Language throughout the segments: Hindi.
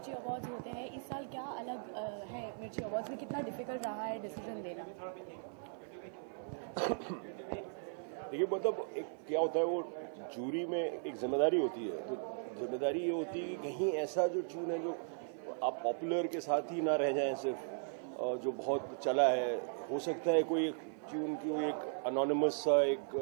मिर्ची अवार्ड्स होते हैं, इस साल क्या अलग है मिर्ची अवार्ड्स में? कितना डिफिकल्ट रहा है डिसीजन लेना? देखिए मतलब एक क्या होता है, वो जूरी में एक जिम्मेदारी होती है। तो जिम्मेदारी ये होती है कि कहीं ऐसा जो ट्यून है जो आप पॉपुलर के साथ ही ना रह जाएं, सिर्फ जो बहुत चला है। हो सकता है कोई ट्यून की एक अनोनिमस सा एक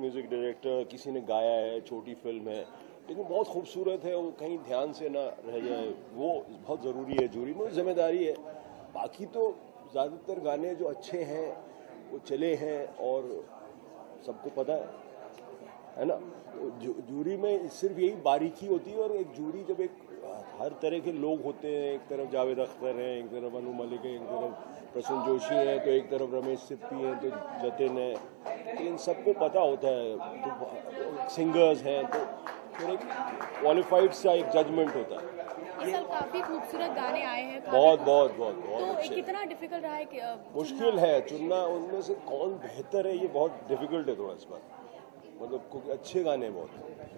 म्यूजिक डायरेक्टर किसी ने गाया है, छोटी फिल्म है, लेकिन बहुत खूबसूरत है, वो कहीं ध्यान से ना रह जाए, वो बहुत ज़रूरी है। जूरी में जिम्मेदारी है। बाकी तो ज़्यादातर गाने जो अच्छे हैं वो चले हैं और सबको पता है ना। जूरी में सिर्फ यही बारीकी होती है। और एक जूरी जब एक हर तरह के लोग होते हैं, एक तरफ जावेद अख्तर हैं, एक तरफ अनु मलिक है, एक तरफ प्रसून जोशी है, तो एक तरफ रमेश सिप्पी हैं, तो जतिन है, तो इन सबको पता होता है, तो सिंगर्स हैं, तो फिर एक क्वालिफाइड सा एक जजमेंट होता है। इस साल काफी खूबसूरत गाने आए हैं, बहुत तो अच्छे। कितना डिफिकल्ट रहा है कि मुश्किल है चुनना उनमें से कौन बेहतर है, ये बहुत डिफिकल्ट है थोड़ा इस बार। मतलब क्योंकि अच्छे गाने बहुत,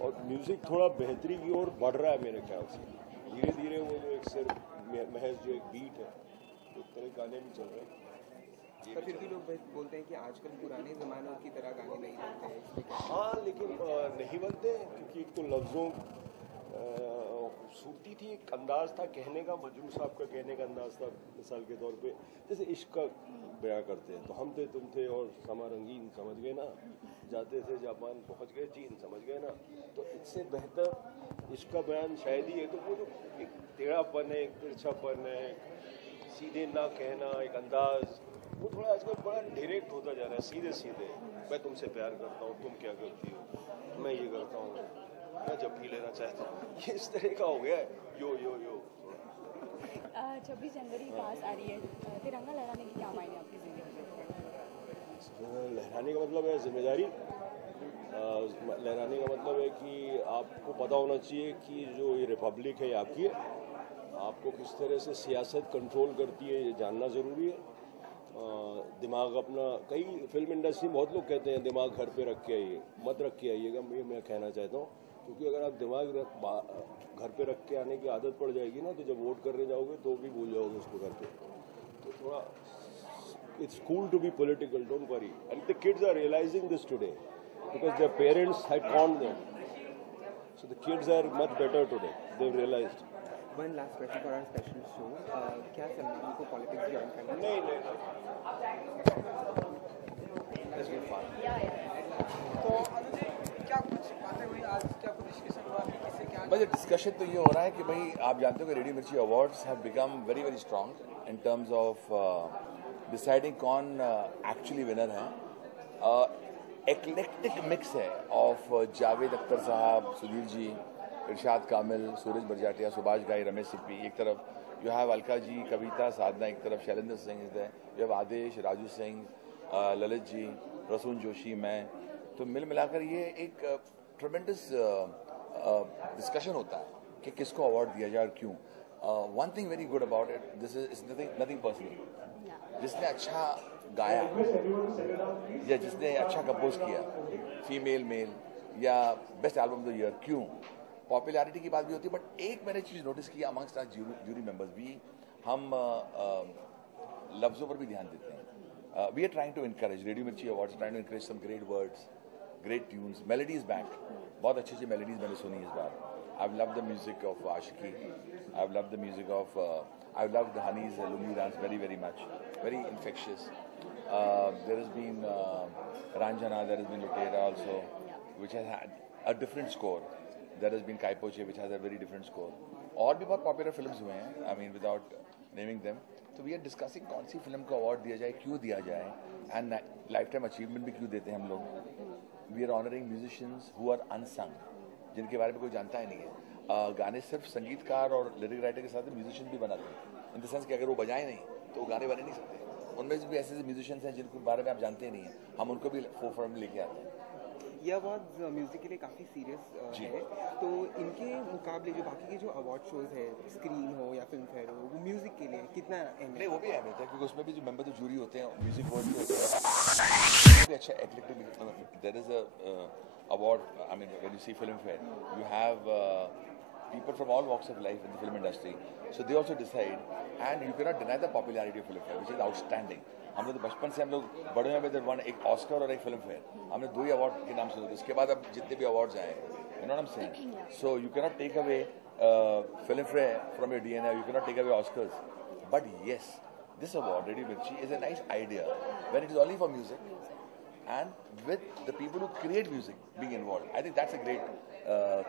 और म्यूजिक थोड़ा बेहतरी की ओर बढ़ रहा है मेरे ख्याल से। धीरे धीरे वो जो एक सिर्फ महज जो एक बीट है, उस तरह गाने भी चल रहे हैं। तो फिर भी लोग बोलते हैं कि आजकल पुराने ज़मानों की तरह गाने नहीं बनते हैं। हाँ, लेकिन नहीं बनते क्योंकि एक तो लफ्ज़ों खूबसूरती थी, एक अंदाज था कहने का, मजरू साहब का कहने का अंदाज था। मिसाल के तौर पे जैसे इश्क का बयां करते हैं, तो हम थे तुम थे और समा रंगीन, समझ गए ना, जाते थे जापान पहुंच गए चीन, समझ गए ना। तो इससे बेहतर इश्क का बयान शायद ही है। तो वो जो एक टेढ़ापन है, एक तिरछापन है, सीधे ना कहना, एक अंदाज, वो थोड़ा आजकल बड़ा डायरेक्ट होता जा रहा है। सीधे सीधे मैं तुमसे प्यार करता हूँ, तुम क्या करती हो, मैं ये करता हूँ, मैं जब भी लेना चाहता हूँ, ये इस तरह का हो गया है। यो यो यो 26 जनवरी पास आ रही है, तिरंगा लहराने की क्या मायने आपकी जिंदगी में? लहराने का मतलब है जिम्मेदारी। लहराने का मतलब है कि आपको पता होना चाहिए कि जो ये रिपब्लिक है ये आपकी है। आपको किस तरह से सियासत कंट्रोल करती है ये जानना ज़रूरी है। दिमाग अपना, कई फिल्म इंडस्ट्री में बहुत लोग कहते हैं दिमाग घर पे रख के आइए, मत रख के आइएगा, ये मैं कहना चाहता हूँ। क्योंकि अगर आप दिमाग घर पे रख के आने की आदत पड़ जाएगी ना, तो जब वोट करने जाओगे तो भी भूल जाओगे उसको घर पे। तो थोड़ा it's cool to be political, don't worry. And the kids are realizing this today because their parents had conned them. So the kids are much better today. They've realized. One last question for our special show. क्या सलमान को पॉलिटिक्स ज्वाइन करना? नहीं। Let's be fun. तो क्या कुछ बातें हुई आज, क्या कुछ डिस्कशन हुआ कि किससे क्या? बस डिस्कशन तो ये हो रहा है कि भाई आप जानते हो कि radio Mirchi awards have become very very strong in terms of deciding कौन एक्चुअली विनर है। एक्लेक्टिक मिक्स है ऑफ जावेद अख्तर साहब, सुधीर जी, इरशाद कामिल, सूरज बरजाटिया, सुभाष घाई, रमेश सिप्पी एक तरफ, यू हैव अलका जी, कविता, साधना एक तरफ, Shailendra Singh is there, you have Adesh, Raju Singh, Lalit ji, Prasoon Joshi, मैं। तो मिल मिलाकर ये एक ट्रेमेंडस डिस्कशन होता है कि किसको अवार्ड दिया जाए और क्यों। One thing very good about it, this is nothing personal. जिसने अच्छा गाया या जिसने अच्छा कंपोज किया, फीमेल मेल या best album of the year, क्यों? पॉपुलैरिटी की बात भी होती है, बट एक मैंने चीज़ नोटिस की अमंगस्ट आवर जूरी मेंबर्स भी, हम लफ्ज़ों पर भी ध्यान देते हैं। We are trying to encourage, radio Mirchi awards trying to encourage some great words, great tunes, melodies back. बहुत अच्छी अच्छी मेलोडीज मैंने सुनी इस बार। I've loved the music of Ashiki. I've loved the music of I've loved Hani's Lumi dance very very much. Very infectious. There has been Ranjana, there has been Lutera also, which has had a different score. There has been Kaipoche, which has a very different score. और भी बहुत पॉपुलर फिल्म्स हुए हैं, I mean without naming them. तो we are discussing कौन सी फिल्म को अवार्ड दिया जाए, क्यों दिया जाए, and लाइफ टाइम अचीवमेंट भी क्यों देते हैं हम लोग। We are honoring musicians who are unsung, जिनके बारे में कोई जानता ही नहीं है। गाने सिर्फ संगीतकार और लिरिक राइटर के साथ म्यूजिशियन भी बनाते हैं, इन द सेंस कि अगर वो बजाए नहीं तो वो गाने बने नहीं सकते। उनमें से भी ऐसे म्यूजिशियंस हैं जिनके बारे में आप जानते ही नहीं हैं, हम उनको भी फोरफ्रंट में लेके आते हैं। ये अवार्ड्स म्यूजिक के लिए काफ़ी सीरियस है, तो इनके मुकाबले जो बाकी के जो अवार्ड शोज है, स्क्रीन हो या फिल्म फेयर हो, वो म्यूजिक के लिए कितना अहम है? वो भी अहमियत है, क्योंकि उसमें भी जो मेंबर ऑफ जूरी होते हैं म्यूजिक वर्ड के होते हैं, भी अच्छा eclectic. There is a award, I mean when you see Filmfare, you have people from all walks of life in the film industry. So they also decide, and you cannot deny the popularity of Filmfare, which is outstanding. हम लोग तो बचपन से हम लोग बड़े हुए में वन एक ऑस्कर और एक फिल्म फेयर, हमने 2 ही अवार्ड के नाम सुने थे. उसके बाद अब जितने भी अवार्ड्स आए, you know what I'm saying? So you cannot take away Filmfare from your DNA. You cannot take away Oscars. But yes, this award, Radio Mirchi, is a nice idea when it is only for music and with the people who create music being involved. I think that's a great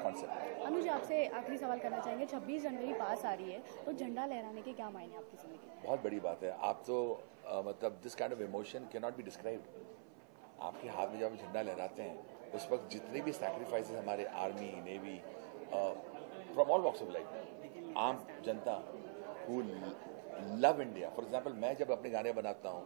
concept. अनुज, आपसे आखिरी सवाल करना चाहेंगे. 26 जनवरी पास आ रही है, तो झंडा लहराने के क्या मायने आपकी जिंदगी में? बहुत बड़ी बात है. आप तो मतलब this kind of emotion can not be described. आपके हाथ में जब आप झंडा लहराते हैं, उस वक्त जितने भी सैक्रिफाइसेस हमारे army, navy, from all walks of life, आम जनता who love India. For example, मैं जब अपने गाने बनाता हूँ,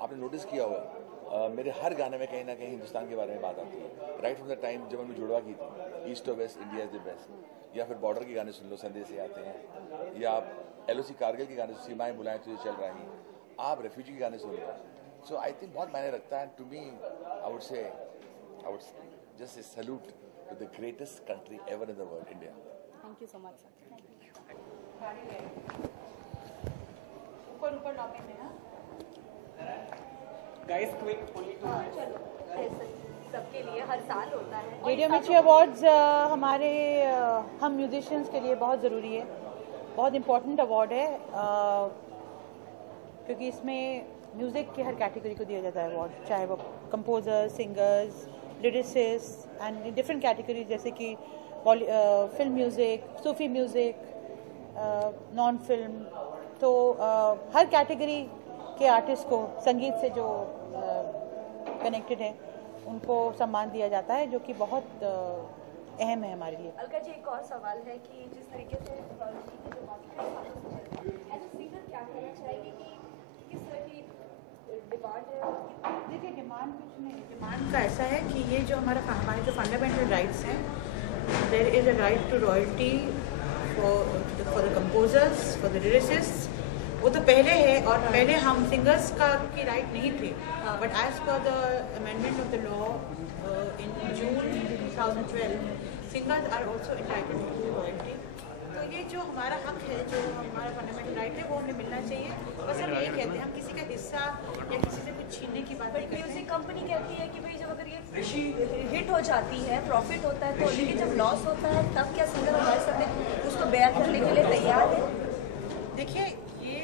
आपने नोटिस किया होगा मेरे हर गाने में कहीं ना कहीं हिंदुस्तान के बारे में बात आती है. राइट फ्रॉम द टाइम जब हमने जुड़वा की थी, ईस्ट और west, India is the best, या फिर बॉर्डर के गाने सुन लो, संदेश से आते हैं, या आप LOC कारगिल के गाने, सीमाएं बुलाएं तुझे चल रही, आप रेफ्यूजी के गाने सुन लो. सो आई थिंक बहुत मायने रखता है. To me I would just salute to the greatest country ever in the world, India. Thank you so much sir. ऊपर टॉपिक में ना गाइस, क्विक ओनली 2 मिनट्स. सबके लिए हर साल होता है रेडियो मिर्ची अवार्ड्स. हमारे हम म्यूजिशियंस के लिए बहुत ज़रूरी है, बहुत इम्पोर्टेंट अवार्ड है, क्योंकि इसमें म्यूज़िक की हर कैटेगरी को दिया जाता है अवार्ड, चाहे वो composers, singers, lyricist and different categories, जैसे कि फिल्म म्यूज़िक, सूफी म्यूज़िक, नॉन फिल्म. तो हर कैटेगरी के आर्टिस्ट को संगीत से जो कनेक्टेड है उनको सम्मान दिया जाता है, जो कि बहुत अहम है हमारे लिए. अलका जी, एक और सवाल है कि जिस तरीके से क्या कहना चाहेगी कि किस तरह की डिमांड है? देखिए, डिमांड कुछ नहीं, डिमांड का ऐसा है कि ये जो हमारे जो फंडामेंटल राइट्स हैं, there is a right to royalty for the composers, for the lyricists. वो तो पहले है, और पहले हम सिंगर्स की राइट नहीं थे, but as per the amendment of the law in June 2012, singers are also entitled to royalty. तो ये जो हमारा हक है, जो हमारा फंडामेंटल राइट है, वो हमें मिलना चाहिए. बस हम यही कहते हैं, हम किसी का हिस्सा या किसी से कुछ छीनने की बात नहीं करते. म्यूजिक कंपनी कहती है कि भाई जब अगर ये हिट हो जाती है, प्रॉफिट होता है, तो लेकिन जब लॉस होता है तब क्या सिंगर हमारे सामने उसको बयान करने के लिए तैयार है? देखिए, ये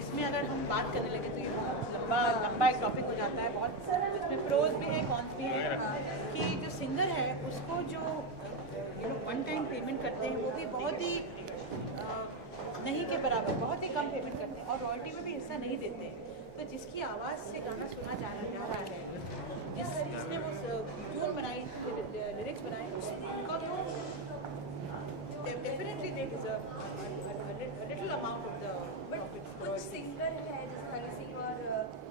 इसमें अगर हम बात करने लगे तो ये बहुत लंबा एक टॉपिक हो जाता है. बहुत इसमें प्रोज भी है, कॉन्स भी है. कि जो सिंगर है उसको जो वन टाइम पेमेंट करते हैं, वो भी बहुत ही नहीं के बराबर, बहुत ही कम पेमेंट करते हैं, और रॉयल्टी में भी हिस्सा नहीं देते हैं. तो जिसकी आवाज़ से गाना सुना जा रहा है, जिसने वो ट्यून बनाई, लिरिक्स बनाए, उनको तो definitely they deserve little amount of the profit. कुछ सिंगर है जैसे हनी सिंह और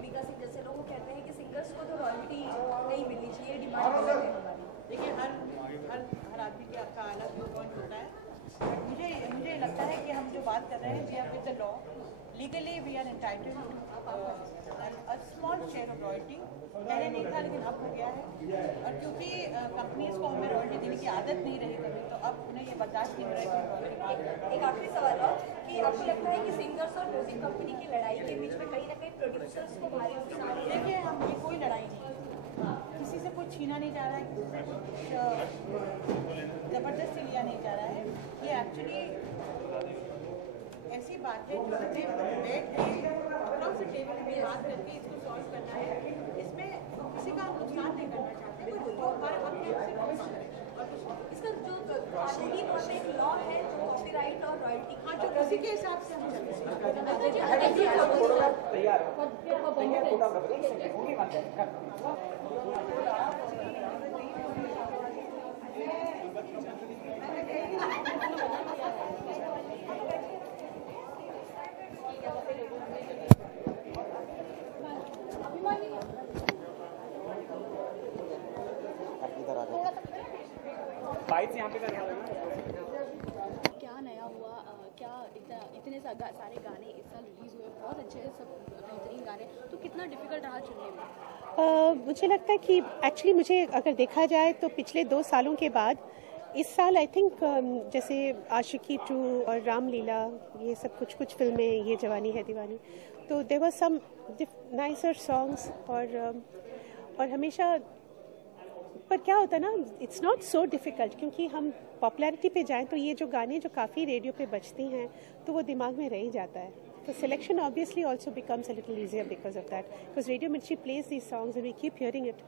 मीका सिंह जैसे लोग कहते हैं कि सिंगर्स को तो रॉयल्टी नहीं मिलनी चाहिए, डिमांड अलग है हमारी. देखिए, हर आदमी का अलग पॉइंट होता है. मुझे लगता है कि हम जो बात कर रहे हैं, we are with the law, legally we are entitled a small share of royalty. पहले नहीं था, लेकिन अब हो गया है. और क्योंकि कंपनीज को हमें रॉयल्टी देने की आदत नहीं रही कभी, तो अब उन्हें ये बर्दाश्त नहीं हो रहा है कि रॉयल्टी. एक आखिरी सवाल और कि आपको लगता है कि सिंगर्स और म्यूजिक कंपनी की लड़ाई के बीच में कहीं ना कहीं प्रोड्यूसर्स को भारी नुकसान है? देखिए, हम ये कोई लड़ाई नहीं, किसी से कुछ छीना नहीं जा रहा है, किसी से कुछ ज़बरदस्ती लिया नहीं जा रहा है. ये एक्चुअली ऐसी बात है जो हमें बैठ के अक्रॉस द टेबल में बात करके इसको सॉल्व करना है. इसमें किसी का हम नुकसान नहीं करना चाहते, जो हमारे हक है उसे कोई और कुछ. इसका जो कानूनी तौर पे एक लॉ है जो कॉपीराइट और रॉयल्टी, हाँ, जो उसी के हिसाब से हम चलते हैं. बाइट्स यहाँ पे करवा रहे हैं. क्या नया हुआ? क्या इतने सारे गाने इस साल रिलीज हुए, बहुत अच्छे सब बेहतरीन गाने, तो कितना डिफिकल्ट रहा चुनने में? मुझे लगता है कि एक्चुअली मुझे अगर देखा जाए तो पिछले 2 सालों के बाद इस साल आई थिंक जैसे आशिकी 2 और रामलीला, ये सब कुछ फिल्में, ये जवानी है दीवानी, तो there were some nicer songs. और हमेशा पर क्या होता है ना, इट्स नॉट सो डिफ़िकल्ट, क्योंकि हम पॉपुलैरिटी पे जाएं तो ये जो गाने जो काफ़ी रेडियो पे बजती हैं तो वो दिमाग में रह ही जाता है। तो selection obviously also becomes a little easier because of that, because radio Mirchi plays these songs and we keep hearing it.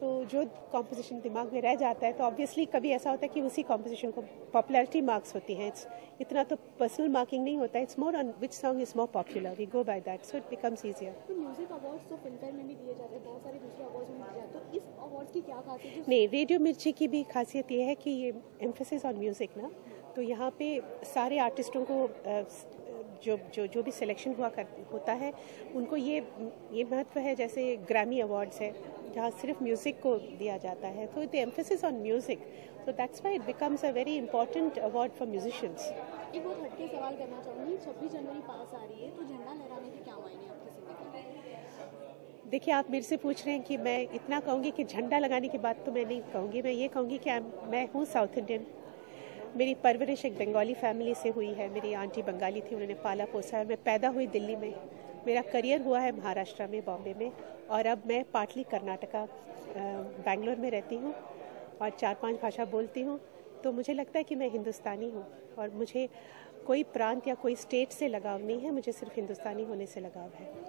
तो जो कॉम्पोजिशन दिमाग में रह जाता है, तो ऑब्वियसली कभी ऐसा होता है कि उसी कॉम्पोजिशन को पॉपुलैरिटी मार्क्स होती हैं। इट्स इतना तो पर्सनल मार्किंग नहीं होता है, it's more on which song is more popular, we go by that, so it becomes easier. तो म्यूजिक अवार्ड्स तो फिल्म फेयर में भी दिए जाते हैं, बहुत सारे दूसरे अवार्ड्स में दिए जाते हैं, तो इस अवार्ड्स की क्या खासियत है? नहीं, रेडियो मिर्ची की भी खासियत ये है कि ये एम्फेसिस ऑन म्यूज़िक ना, तो यहाँ पे सारे आर्टिस्टों को जो भी सिलेक्शन होता है उनको ये महत्व है, जैसे ग्रैमी अवार्ड्स है जहाँ सिर्फ म्यूज़िक को दिया जाता है, तो the emphasis on music, so that's why it becomes a very important award for musicians. एक बहुत हटके सवाल करना चाहूँगी, 26 जनवरी पास आ रही है, तो झंडा लहराने के क्या मायने आपकी जिंदगी में? देखिए, आप मेरे से पूछ रहे हैं कि मैं इतना कहूँगी कि झंडा लगाने की बात तो मैं नहीं कहूँगी, मैं ये कहूँगी कि मैं हूँ साउथ इंडियन। मेरी परवरिश एक बंगाली फैमिली से हुई है, मेरी आंटी बंगाली थी, उन्होंने पाला पोसा है। मैं पैदा हुई दिल्ली में, मेरा करियर हुआ है महाराष्ट्र में, बॉम्बे में, और अब मैं पाटली कर्नाटका बेंगलोर में रहती हूँ और 4-5 भाषा बोलती हूँ। तो मुझे लगता है कि मैं हिंदुस्तानी हूँ और मुझे कोई प्रांत या कोई स्टेट से लगाव नहीं है, मुझे सिर्फ हिंदुस्तानी होने से लगाव है।